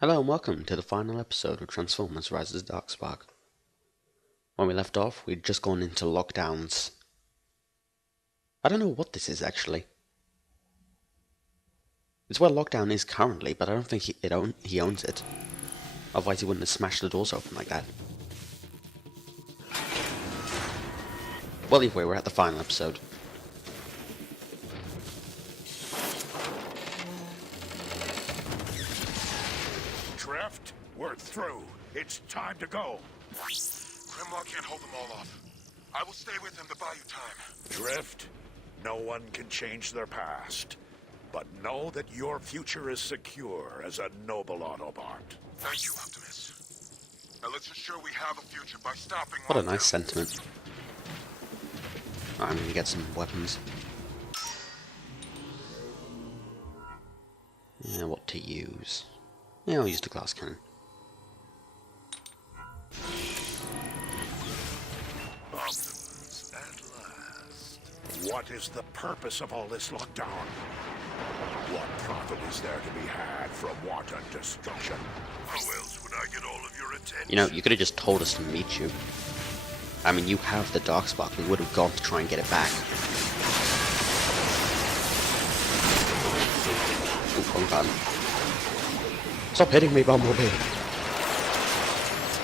Hello and welcome to the final episode of Transformers Rise of the Darkspark. When we left off, we'd just gone into lockdowns. I don't know what this is actually. It's where Lockdown is currently, but I don't think he owns it. Otherwise he wouldn't have smashed the doors open like that. Well, either way, we're at the final episode. Drift, we're through. It's time to go. Grimlock can't hold them all off. I will stay with them to buy you time. Drift, no one can change their past. But know that your future is secure as a noble Autobot. Thank you, Optimus. Now let's ensure we have a future by stopping What a lockdown. nice sentiment. I'm gonna get some weapons. Yeah, what to use? Yeah, I'll use the glass cannon. Optimus, at last. What is the purpose of all this lockdown? What profit is there to be had from wanton destruction? How else would I get all of your attention? You know, you could have just told us to meet you. I mean, you have the Darkspark. We would have gone to try and get it back. Ooh, wrong button. Stop hitting me, Bumblebee!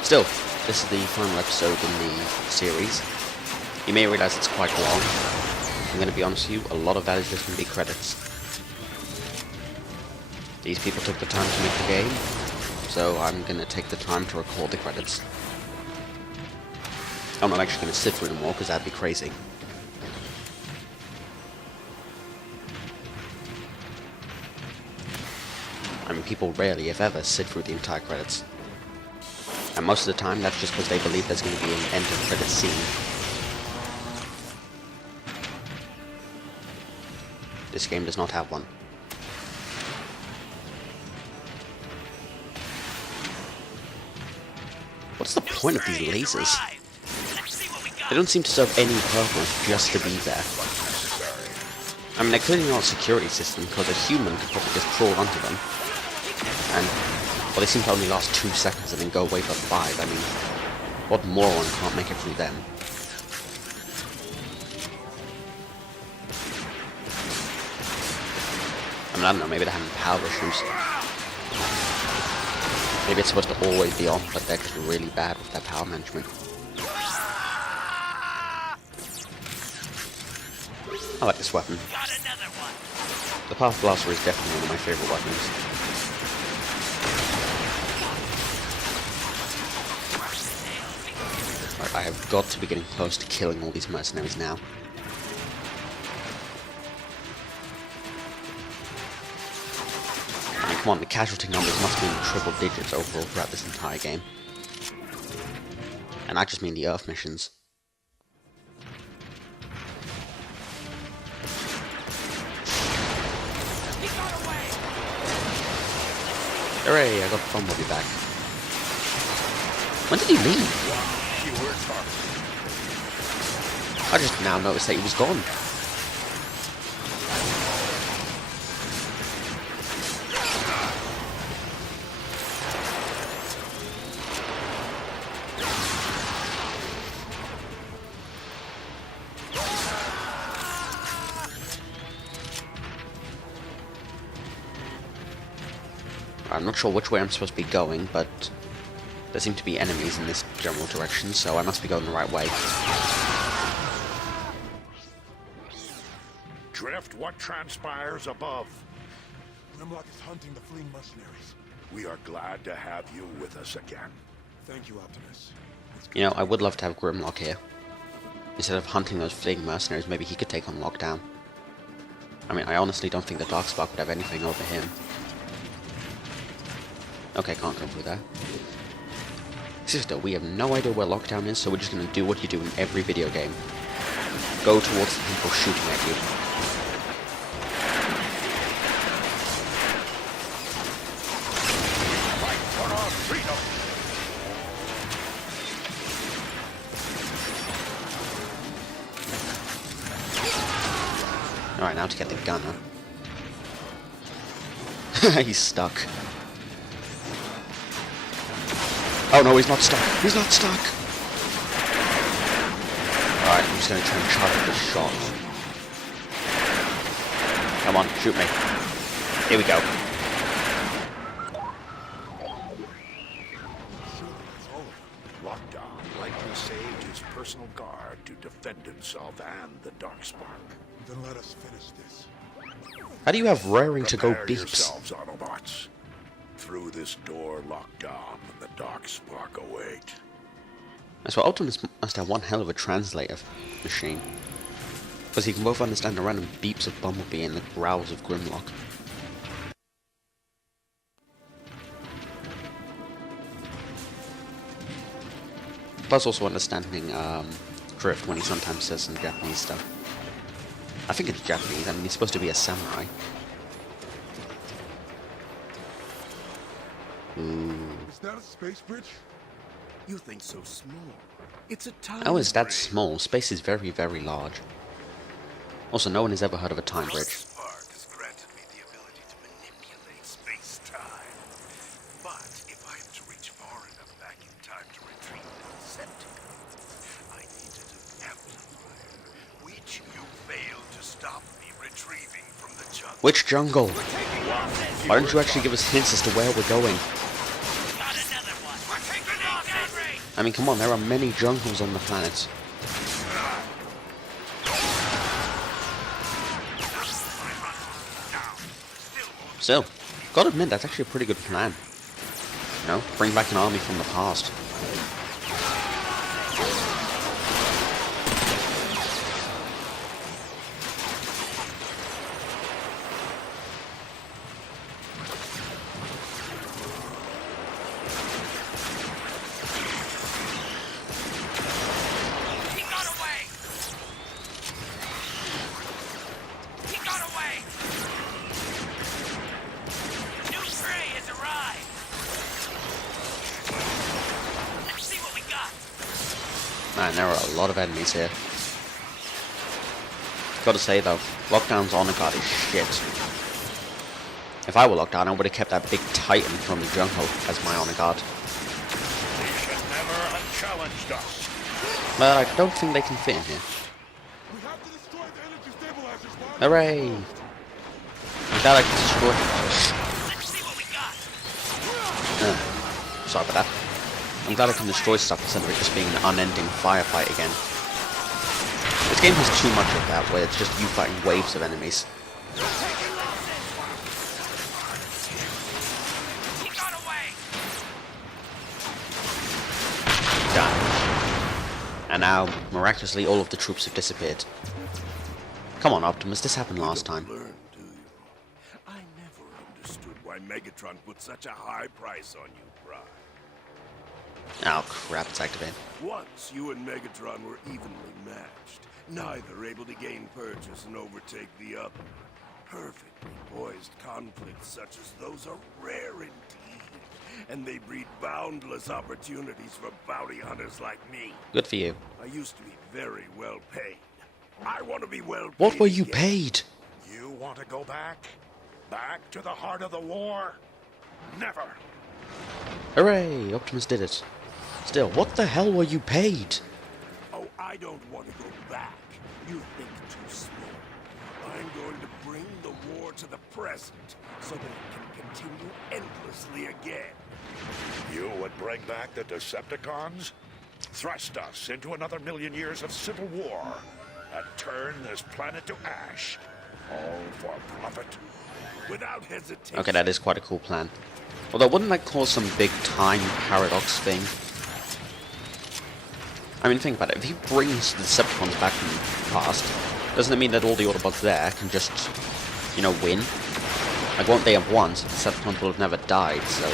Still, this is the final episode in the series. You may realize it's quite long. I'm going to be honest with you, a lot of that is just going to be credits. These people took the time to make the game, so I'm going to take the time to record the credits. I'm not actually going to sit through them all, because that'd be crazy. I mean, people rarely, if ever, sit through the entire credits. And most of the time, that's just because they believe there's going to be an end of credits scene. This game does not have one. What's the point of these lasers? They don't seem to serve any purpose just to be there. I mean, they're clearly not a security system, because a human could probably just crawl onto them. And, well, they seem to only last 2 seconds and then go away for 5. I mean, what moron can't make it through them? I mean, I don't know, maybe they're having power issues. Maybe it's supposed to always be on, but they're just really bad with their power management. I like this weapon. The Path Blaster is definitely one of my favourite weapons. Right, I have got to be getting close to killing all these mercenaries now. I mean, come on, the casualty numbers must be in triple digits overall throughout this entire game. And I just mean the Earth missions. Hooray, I got Bumblebee back. When did he leave? I just now noticed that he was gone. I'm not sure which way I'm supposed to be going, but there seem to be enemies in this general direction, so I must be going the right way. Drift, what transpires above? Grimlock is hunting the fleeing mercenaries. We are glad to have you with us again. Thank you, Optimus. You know, I would love to have Grimlock here. Instead of hunting those fleeing mercenaries, maybe he could take on Lockdown. I mean, I honestly don't think the Darkspark would have anything over him. Okay, can't go through there. Sister, we have no idea where Lockdown is, so we're just gonna do what you do in every video game. Go towards the people shooting at you. Fight for our freedom! Alright, now to get the gunner. He's stuck. Oh no, he's not stuck. He's not stuck. Alright, I'm just gonna try and charge this shot. Come on, shoot me. Here we go. Lockdown likely saved his personal guard to defend himself and the Darkspark. Then let us finish this. How do you have raring to go Prepare beeps? yourselves, Autobots. Through this door Lockdown, the Darkspark await. So Optimus must have one hell of a translator machine. Because he can both understand the random beeps of Bumblebee and the growls of Grimlock. Plus also understanding Drift when he sometimes says some Japanese stuff. I think it's Japanese, I mean he's supposed to be a samurai. Ooh. Is that a space bridge? You think so small. It's a time How is that bridge. small? Space is very, very large. Also, no one has ever heard of a time bridge. Spark has granted me the ability to manipulate space-time. But if I am to reach far enough back in time to retrieve the Decepticons, I needed an amplifier, which you failed to stop me retrieving from the jungle. Which jungle? Why don't you actually give us hints as to where we're going? I mean, come on, there are many jungles on the planet. Still, gotta admit, that's actually a pretty good plan. You know, bring back an army from the past. Man, there are a lot of enemies here. Gotta say though, Lockdown's honor guard is shit. If I were Lockdown, I would have kept that big titan from the jungle as my honor guard. They should never have challenged us. But I don't think they can fit in here. We have to destroy the energy stabilizers, Mark. Hooray! I'm glad I can destroy. Sorry about that. I'm glad I can destroy stuff instead of it just being an unending firefight again. This game has too much of that, where it's just you fighting waves of enemies. Done. And now, miraculously, all of the troops have disappeared. Come on, Optimus, this happened last time. Learn, do you? I never understood why Megatron put such a high price on you, Prime. Oh crap, it's activated. Once you and Megatron were evenly matched, neither able to gain purchase and overtake the other. Perfectly poised conflicts such as those are rare indeed, and they breed boundless opportunities for bounty hunters like me. Good for you. I used to be very well paid. I want to be well paid. What were you again. paid? You want to go back? Back to the heart of the war? Never. Hooray, Optimus did it. Still, what the hell were you paid? Oh, I don't want to go back. You think too small. I'm going to bring the war to the present so that it can continue endlessly again. You would bring back the Decepticons? Thrust us into another million years of civil war and turn this planet to ash. All for profit. Without hesitation. Okay, that is quite a cool plan. Although, wouldn't that cause some big time paradox thing? I mean, think about it. If he brings the Decepticons back from the past, doesn't it mean that all the Autobots there can just, you know, win? Like, won't they have won, so the Decepticons will have never died, so...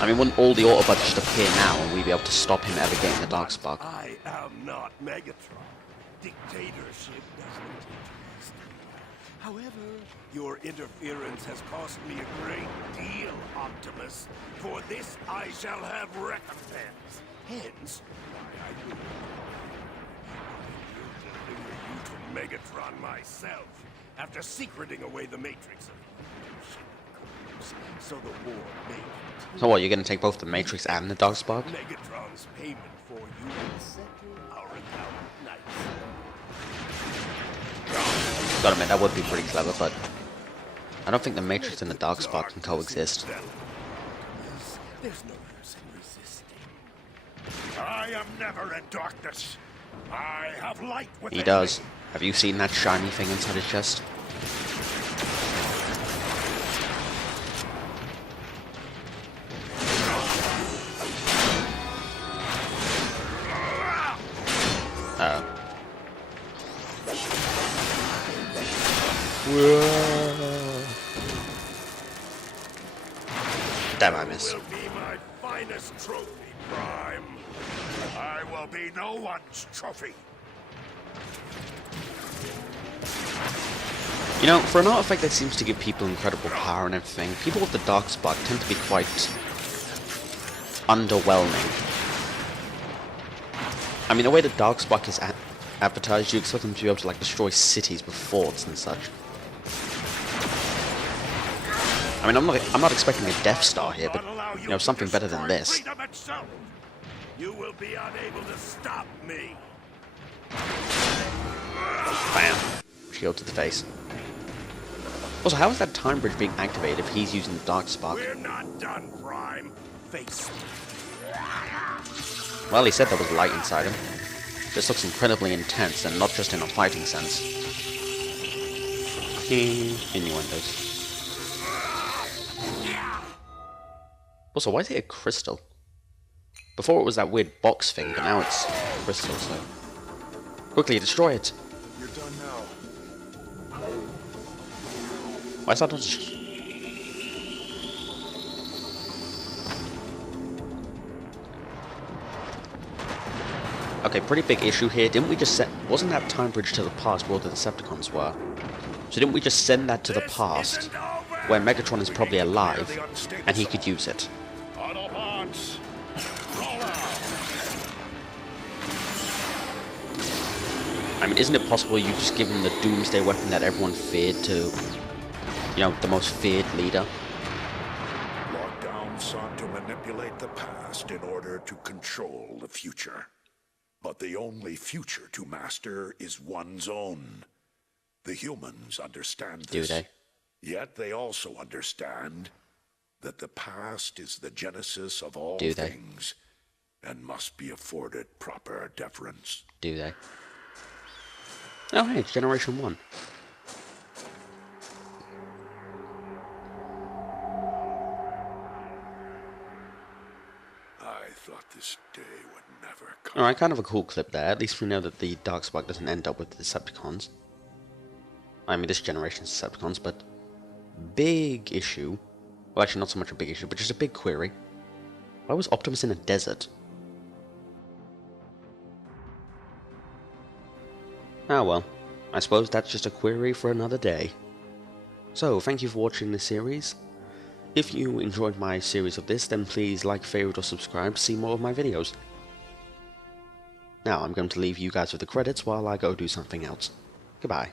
I mean, wouldn't all the Autobots just appear now and we'd be able to stop him ever getting the Darkspark? I am not Megatron. Dictatorship doesn't interest me. However, your interference has cost me a great deal, Optimus. For this I shall have recompense. Hence, why I will deliver you to Megatron myself, after secreting away the Matrix of so the war may continue. So what, you're gonna take both the Matrix and the Darkspark? Megatron's payment for you will settle our account nicely. Gotta admit, that would be pretty clever, but I don't think the Matrix and the Darkspark can coexist. There's no use in resisting. I am never in darkness. I have light within He does. me. Have you seen that shiny thing inside his chest? Oh. Whoa. Damn, I missed. Will be my finest trophy, Prime. I will be no one's trophy. You know, for an artifact that seems to give people incredible power and everything, people with the Darkspark tend to be quite underwhelming. I mean, the way the Darkspark is advertised, you expect them to be able to, like, destroy cities with forts and such. I mean, I'm not expecting a Death Star here, but, you know, something better than this. Freedom itself. You will be unable to stop me. Bam. Shield to the face. Also, how is that time bridge being activated if he's using the Darkspark? We're not done, Prime. Face me. Well, he said there was light inside him. This looks incredibly intense, and not just in a fighting sense. Innuendos. Also, why is it a crystal? Before it was that weird box thing, but now it's crystal, so... Quickly, destroy it! You're done now. Why is that not just... Okay, pretty big issue here. Didn't we just send... Wasn't that time bridge to the past where all the Decepticons were? So didn't we just send that to the past, where Megatron is probably alive, and he could use it? Autobots, roll out. I mean, isn't it possible you just give him the Doomsday weapon that everyone feared to... You know, the most feared leader? Lockdown sought to manipulate the past in order to control the future. But the only future to master is one's own. The humans understand this. Do they? Yet they also understand that the past is the genesis of all Do they? things and must be afforded proper deference. Do they? Oh hey, it's Generation 1. I thought this day would never come. Alright, kind of a cool clip there. At least we know that the Darkspark doesn't end up with the Decepticons. I mean, this generation's Decepticons, but... Big issue. Well, actually, not so much a big issue, but just a big query. Why was Optimus in a desert? Ah well, I suppose that's just a query for another day. So, thank you for watching this series. If you enjoyed my series of this, then please like, favorite, or subscribe to see more of my videos. Now, I'm going to leave you guys with the credits while I go do something else. Goodbye.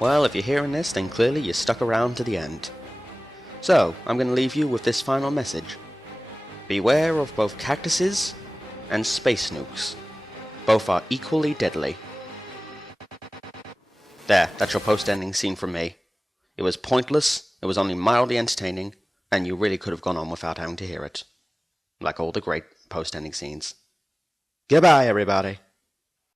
Well, if you're hearing this, then clearly you stuck around to the end. So, I'm going to leave you with this final message. Beware of both cactuses and space nukes. Both are equally deadly. There, that's your post-ending scene from me. It was pointless, it was only mildly entertaining, and you really could have gone on without having to hear it. Like all the great post-ending scenes. Goodbye, everybody.